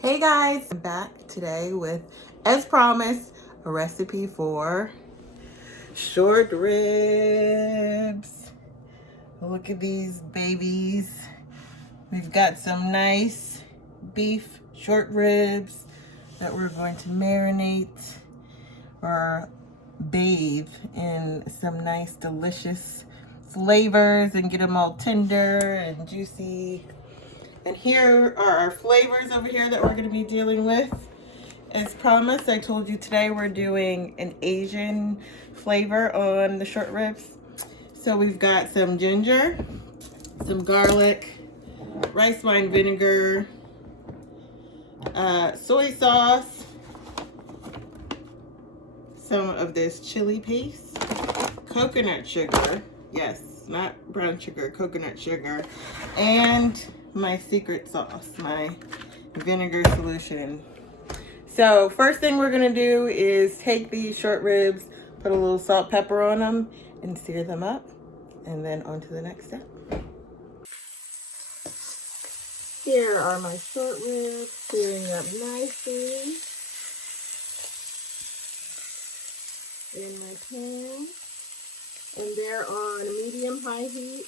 Hey guys, I'm back today with, as promised, a recipe for short ribs. Look at these babies. We've got some nice beef short ribs that we're going to marinate or bathe in some nice delicious flavors and get them all tender and juicy. And here are our flavors over here that we're going to be dealing with. As promised, I told you today we're doing an Asian flavor on the short ribs. So we've got some ginger, some garlic, rice wine vinegar, soy sauce, some of this chili paste, coconut sugar, yes, not brown sugar, coconut sugar, and my secret sauce, my vinegar solution. So first thing we're gonna do is take these short ribs, put a little salt, pepper on them, and sear them up, and then on to the next step. Here are my short ribs, searing up nicely in my pan, and they're on medium-high heat,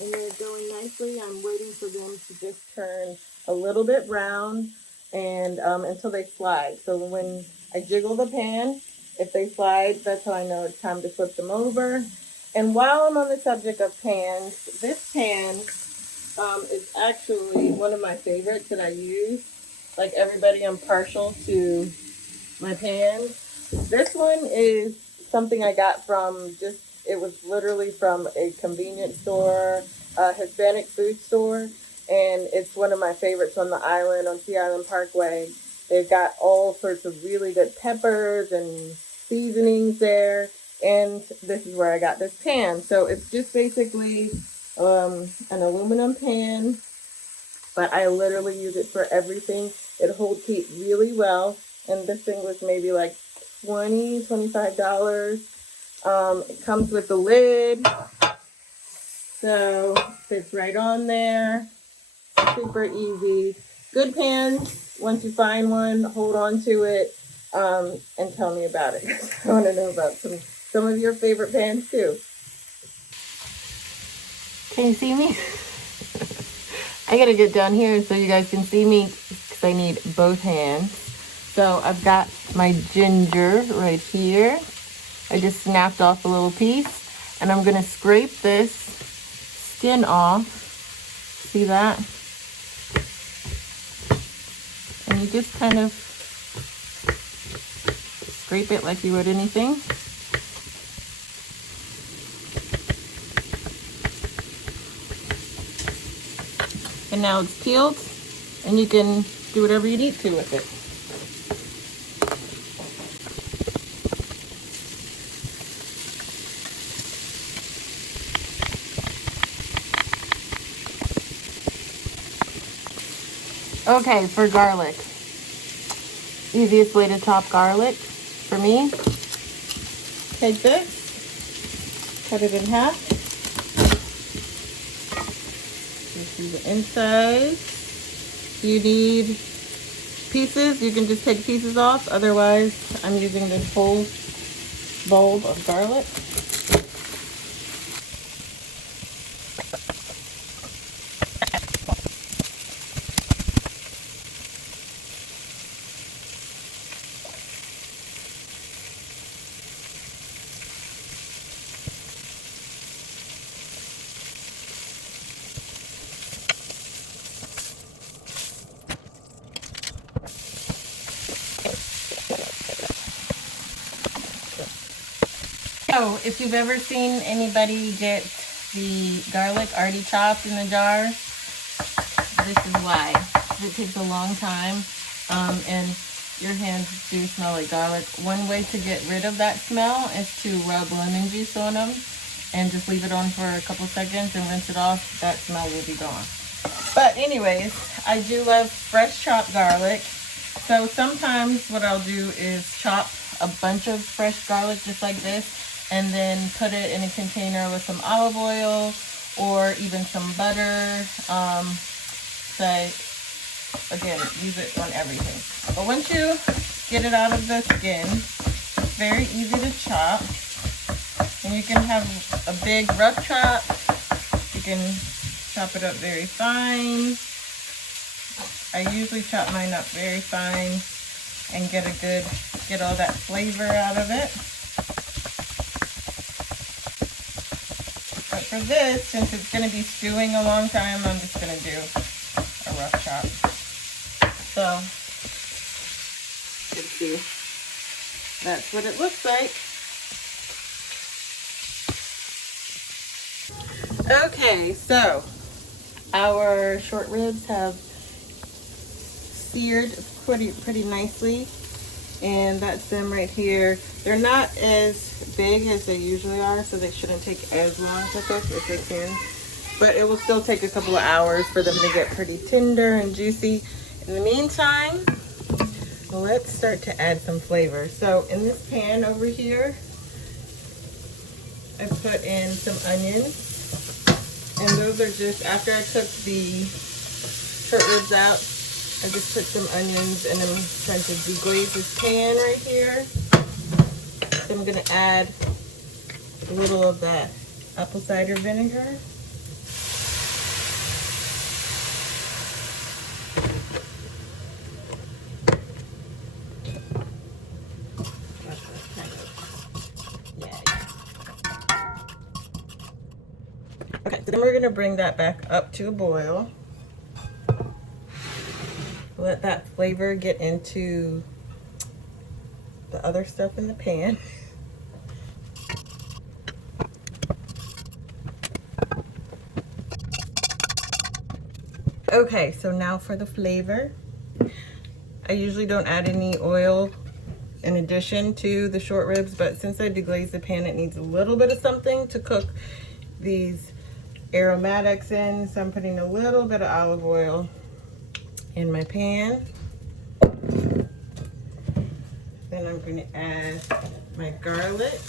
and they're going nicely. I'm waiting for them to just turn a little bit brown and until they slide. So when I jiggle the pan, if they slide, that's how I know it's time to flip them over. And while I'm on the subject of pans, this pan is actually one of my favorites that I use. Like everybody, I'm partial to my pans. This one is something I got from it was literally from a convenience store, a Hispanic food store, and it's one of my favorites on the island, on Sea Island Parkway. They've got all sorts of really good peppers and seasonings there, and this is where I got this pan. So it's just basically an aluminum pan, but I literally use it for everything. It holds heat really well, and this thing was maybe like $25. It comes with a lid, so fits right on there. Super easy. Good pans. Once you find one, hold on to it and tell me about it. I want to know about some of your favorite pans too. Can you see me? I gotta get down here so you guys can see me because I need both hands. So I've got my ginger right here. I just snapped off a little piece, and I'm gonna scrape this skin off. See that? And you just kind of scrape it like you would anything. And now it's peeled, and you can do whatever you need to with it. Okay, for garlic. Easiest way to chop garlic for me. Take this, cut it in half. This is the inside. You need pieces, you can just take pieces off. Otherwise, I'm using this whole bulb of garlic. So if you've ever seen anybody get the garlic already chopped in the jar, this is why. It takes a long time, and your hands do smell like garlic. One way to get rid of that smell is to rub lemon juice on them and just leave it on for a couple seconds and rinse it off. That smell will be gone. But anyways, I do love fresh chopped garlic. So sometimes what I'll do is chop a bunch of fresh garlic just like this, and then put it in a container with some olive oil or even some butter. Say again, use it on everything. But once you get it out of the skin, it's very easy to chop. And you can have a big rough chop. You can chop it up very fine. I usually chop mine up very fine and get all that flavor out of it. But for this, since it's going to be stewing a long time, I'm just going to do a rough chop. So, you can see, that's what it looks like. Okay, so our short ribs have seared pretty nicely, and that's them right here. They're not as big as they usually are, so they shouldn't take as long to cook if they can, but it will still take a couple of hours for them to get pretty tender and juicy. In the meantime, let's start to add some flavor. So in this pan over here, I put in some onions. And those are just, after I took the short ribs out, I just put some onions, and I'm trying to deglaze this pan right here. So I'm gonna add a little of that apple cider vinegar. Okay, so then we're gonna bring that back up to a boil. Let that flavor get into the other stuff in the pan. Okay, so now for the flavor. I usually don't add any oil in addition to the short ribs, but since I deglazed the pan, it needs a little bit of something to cook these aromatics in, so I'm putting a little bit of olive oil in my pan. Then I'm going to add my garlic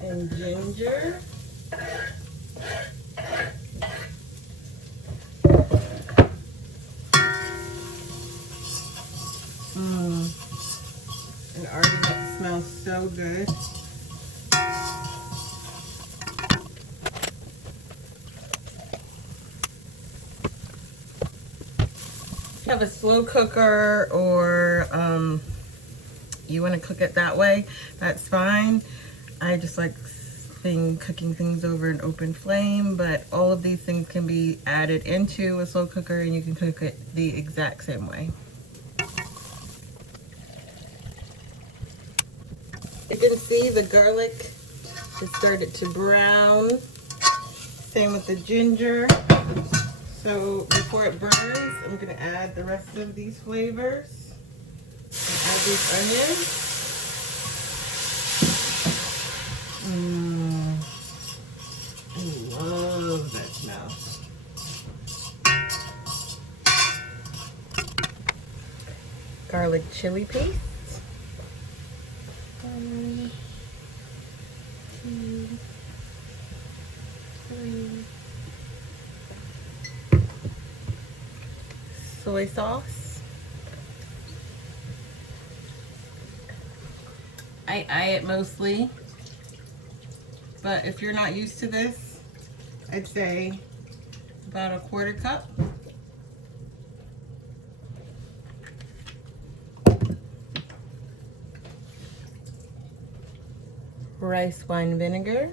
and ginger. And already that smells so good. Have a slow cooker, or you want to cook it that way, that's fine. I just like cooking things over an open flame, but all of these things can be added into a slow cooker, and you can cook it the exact same way. You can see the garlic has started to brown. Same with the ginger. So before it burns, I'm going to add the rest of these flavors. Add these onions. I love that smell. Garlic chili paste. 1, 2, 3. Soy sauce. I it mostly, but if you're not used to this, I'd say about a 1/4 cup. Rice wine vinegar.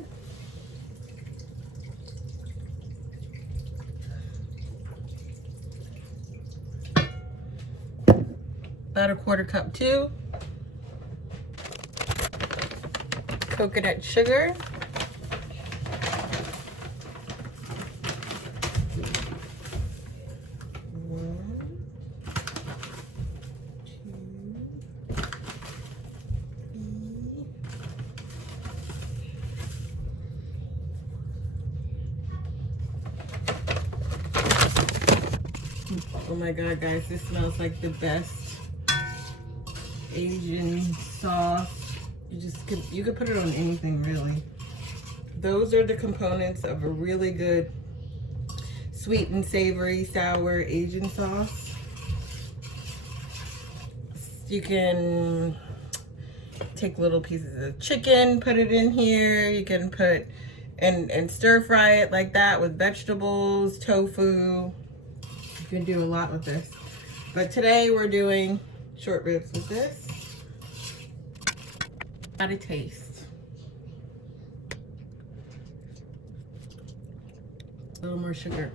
About a 1/4 cup too. Coconut sugar. Oh my God, guys, this smells like the best Asian sauce. You could put it on anything, really. Those are the components of a really good sweet and savory sour Asian sauce. You can take little pieces of chicken, put it in here. You can put and stir fry it like that with vegetables, tofu. You can do a lot with this. But today we're doing short ribs with this. How to taste. A little more sugar.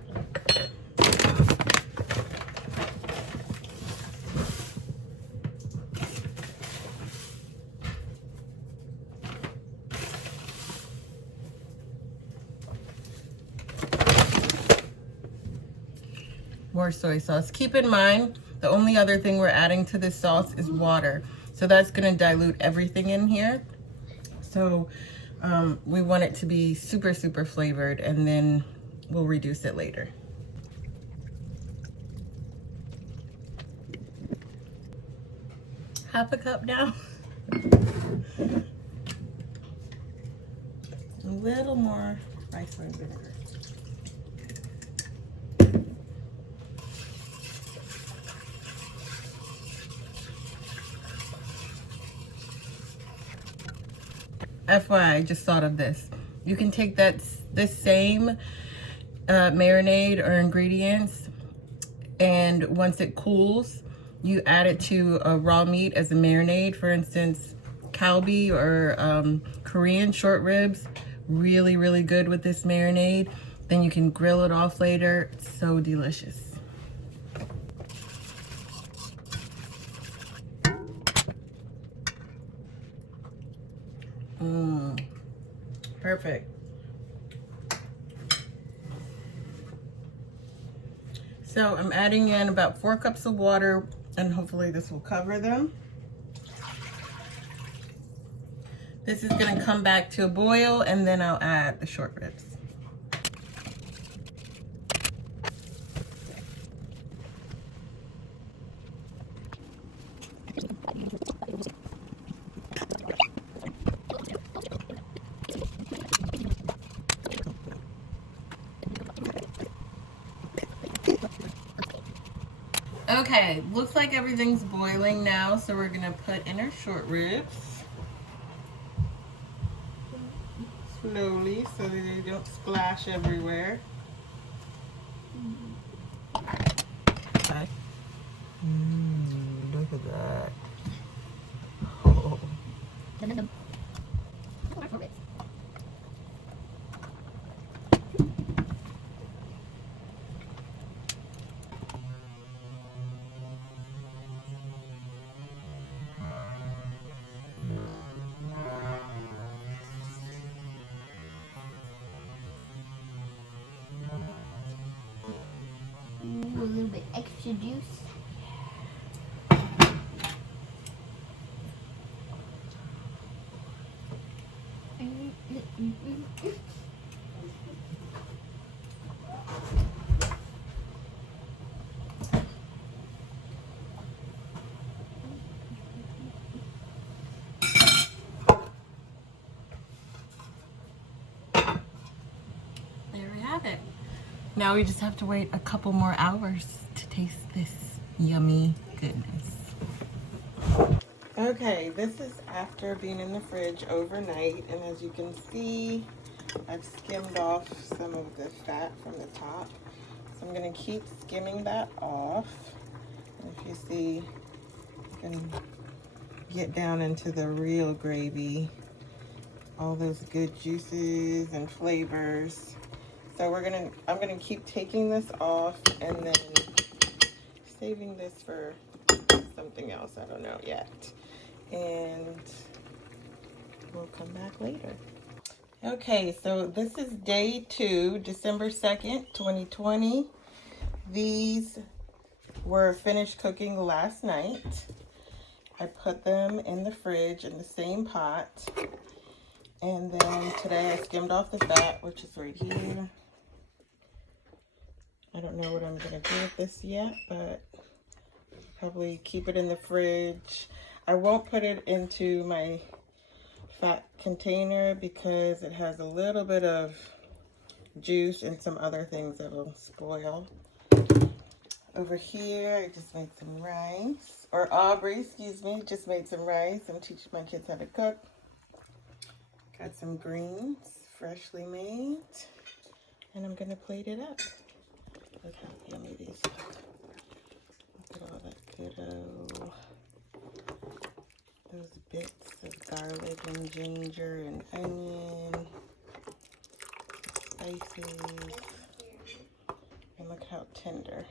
More soy sauce. Keep in mind, the only other thing we're adding to this sauce is water. So that's gonna dilute everything in here. So we want it to be super, super flavored, and then we'll reduce it later. Half a cup now. A little more rice wine vinegar. FYI, I just thought of this. You can take this same marinade or ingredients, and once it cools, you add it to a raw meat as a marinade. For instance, kalbi or Korean short ribs, really, really good with this marinade. Then you can grill it off later. It's so delicious. Perfect. So I'm adding in about 4 cups of water, and hopefully this will cover them. This is gonna come back to a boil, and then I'll add the short ribs. Okay, looks like everything's boiling now, so we're gonna put in our short ribs. Slowly, so that they don't splash everywhere. Okay. Look at that. Oh. A little bit extra juice. There we have it. Now we just have to wait a couple more hours to taste this yummy goodness. Okay, this is after being in the fridge overnight, and as you can see, I've skimmed off some of the fat from the top. So I'm gonna keep skimming that off. And if you see, you can get down into the real gravy, all those good juices and flavors. So I'm gonna keep taking this off and then saving this for something else. I don't know yet. And we'll come back later. Okay, so this is day 2, December 2nd, 2020. These were finished cooking last night. I put them in the fridge in the same pot. And then today I skimmed off the fat, which is right here. I don't know what I'm gonna do with this yet, but probably keep it in the fridge. I won't put it into my fat container because it has a little bit of juice and some other things that'll spoil. Over here, I just made some rice, or Aubrey, excuse me, just made some rice. I'm teaching my kids how to cook. Got some greens, freshly made, and I'm gonna plate it up. Look how yummy these look. Look at all that good those bits of garlic and ginger and onion, spices, and look how tender.